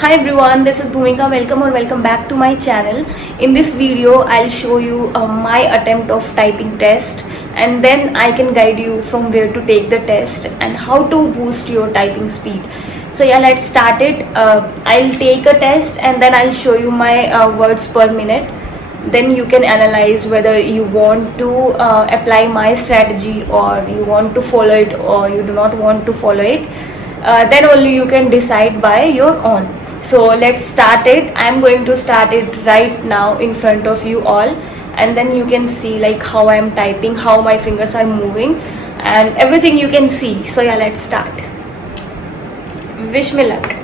Hi everyone, this is Bhumika. Welcome or welcome back to my channel. In this video, I'll show you my attempt of typing test, and then I can guide you from where to take the test and how to boost your typing speed. So yeah, let's start it. I'll take a test and then I'll show you my words per minute. Then you can analyze whether you want to apply my strategy or you want to follow it or you do not want to follow it. Then only you can decide by your own. So let's start it. I'm going to start it right now in front of you all, and then you can see like how I'm typing, how my fingers are moving, and everything you can see. So yeah, let's start. Wish me luck.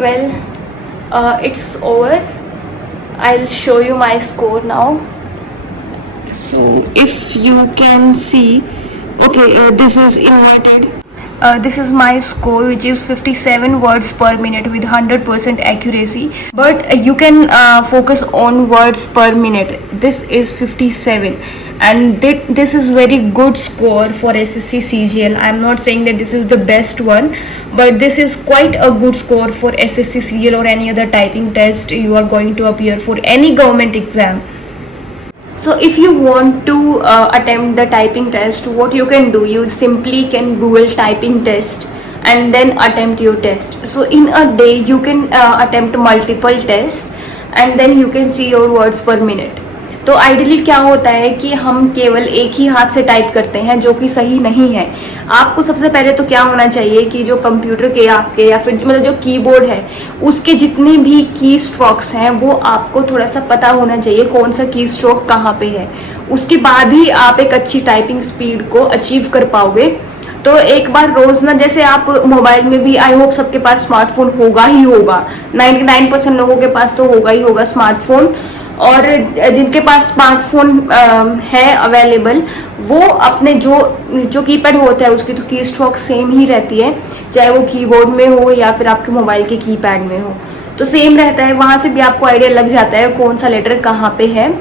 Well, it's over. I'll show you my score now. So if you can see, okay, this is inverted. This is my score, which is 57 words per minute with 100% accuracy. But you can focus on words per minute. This is 57, and this is very good score for SSC CGL. I'm not saying that this is the best one, but this is quite a good score for SSC CGL or any other typing test you are going to appear for any government exam. So if you want to attempt the typing test, what you can do, you simply can Google typing test and then attempt your test. So in a day you can attempt multiple tests and then you can see your words per minute. तो ideally क्या होता है कि हम केवल एक ही हाथ से टाइप करते हैं, जो कि सही नहीं है. आपको सबसे पहले तो क्या होना चाहिए कि जो कंप्यूटर के आपके या फिर मतलब जो कीबोर्ड है उसके जितने भी की स्ट्रोक्स हैं वो आपको थोड़ा सा पता होना चाहिए कौन सा की स्ट्रोक कहाँ पे है. उसके बाद ही आप एक अच्छी टाइपिंग स्पीड को अचीव कर पाओगे. तो एक बार रोज ना, जैसे आप मोबाइल में भी, आई होप सबके पास स्मार्टफोन होगा ही होगा, 99% लोगों के पास तो होगा ही होगा स्मार्टफोन. और जिनके पास स्मार्टफोन है अवेलेबल, वो अपने जो कीपैड होता है उसकी तो की स्ट्रोक सेम ही रहती है, चाहे वो कीबोर्ड में हो या फिर आपके मोबाइल के कीपैड में हो, तो सेम रहता है. वहां से भी आपको आइडिया लग जाता है कौन सा लेटर कहाँ पे है,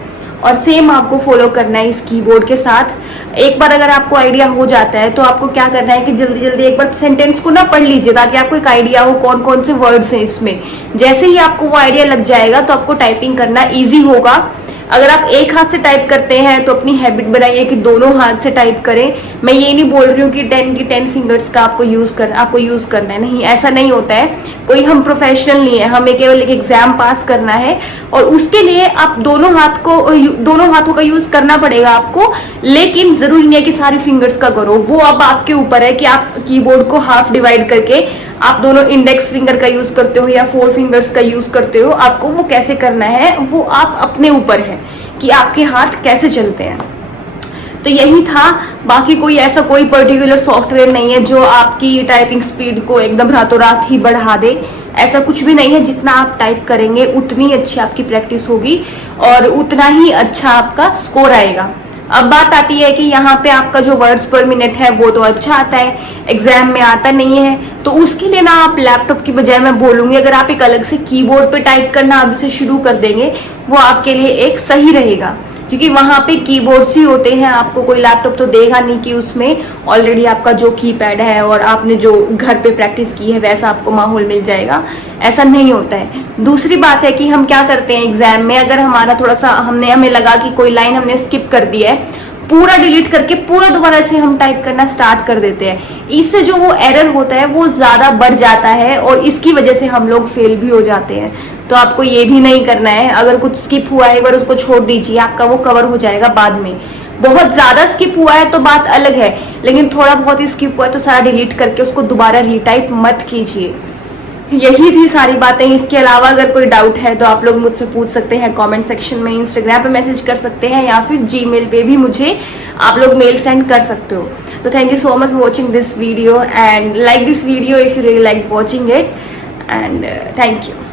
और सेम आपको फॉलो करना है इस कीबोर्ड के साथ. एक बार अगर आपको आइडिया हो जाता है तो आपको क्या करना है कि जल्दी जल्दी एक बार सेंटेंस को ना पढ़ लीजिए, ताकि आपको एक आइडिया हो कौन कौन से वर्ड्स हैं इसमें. जैसे ही आपको वो आइडिया लग जाएगा तो आपको टाइपिंग करना इजी होगा. अगर आप एक हाथ से टाइप करते हैं तो अपनी हैबिट बनाइए कि दोनों हाथ से टाइप करें. मैं ये नहीं बोल रही हूँ कि 10 फिंगर्स का आपको यूज करना है, नहीं, ऐसा नहीं होता है. कोई हम प्रोफेशनल नहीं है, हमें केवल एक एग्जाम पास करना है और उसके लिए आप दोनों हाथों का यूज करना पड़ेगा आपको. लेकिन जरूरी नहीं है कि सारी फिंगर्स का करो, वो अब आपके ऊपर है कि आप कीबोर्ड को हाफ डिवाइड करके आप दोनों इंडेक्स फिंगर का यूज करते हो या 4 फिंगर्स का यूज करते हो. आपको वो कैसे करना है वो आप अपने ऊपर है कि आपके हाथ कैसे चलते हैं. तो यही था. बाकी कोई पर्टिकुलर सॉफ्टवेयर नहीं है जो आपकी टाइपिंग स्पीड को एकदम रातों रात ही बढ़ा दे. ऐसा कुछ भी नहीं है. जितना आप टाइप करेंगे उतनी अच्छी आपकी प्रैक्टिस होगी और उतना ही अच्छा आपका स्कोर आएगा. अब बात आती है कि यहाँ पे आपका जो वर्ड्स पर मिनट है वो तो अच्छा आता है, एग्जाम में आता नहीं है. तो उसके लिए ना आप लैपटॉप की बजाय मैं बोलूंगी अगर आप एक अलग से कीबोर्ड पे टाइप करना अभी से शुरू कर देंगे वो आपके लिए एक सही रहेगा. क्योंकि वहां पे कीबोर्ड्स ही होते हैं, आपको कोई लैपटॉप तो देगा नहीं कि उसमें ऑलरेडी आपका जो कीपैड है और आपने जो घर पे प्रैक्टिस की है वैसा आपको माहौल मिल जाएगा. ऐसा नहीं होता है. दूसरी बात है कि हम क्या करते हैं एग्जाम में, अगर हमारा थोड़ा सा हमें लगा कि कोई लाइन हमने स्किप कर दी है पूरा डिलीट करके पूरा दोबारा से हम टाइप करना स्टार्ट कर देते हैं। इससे जो वो एरर होता है वो ज़्यादा बढ़ जाता है और इसकी वजह से हम लोग फेल भी हो जाते हैं। तो आपको ये भी नहीं करना है। अगर कुछ स्किप हुआ है एक बार उसको छोड़ दीजिए, आपका वो कवर हो जाएगा बाद में। बहुत ज़्यादा स्किप हुआ है तो बात अलग है, लेकिन थोड़ा बहुत ही स्किप हुआ है तो सारा डिलीट करके उसको दोबारा रीटाइप मत कीजिए। यही थी सारी बातें। इसके अलावा अगर कोई डाउट है तो आप लोग मुझसे पूछ सकते हैं कमेंट सेक्शन में, इंस्टाग्राम पे मैसेज कर सकते हैं या फिर जीमेल पे भी मुझे आप लोग मेल सेंड कर सकते हो। तो thank you so much for watching this video and like this video if you really like watching it and thank you.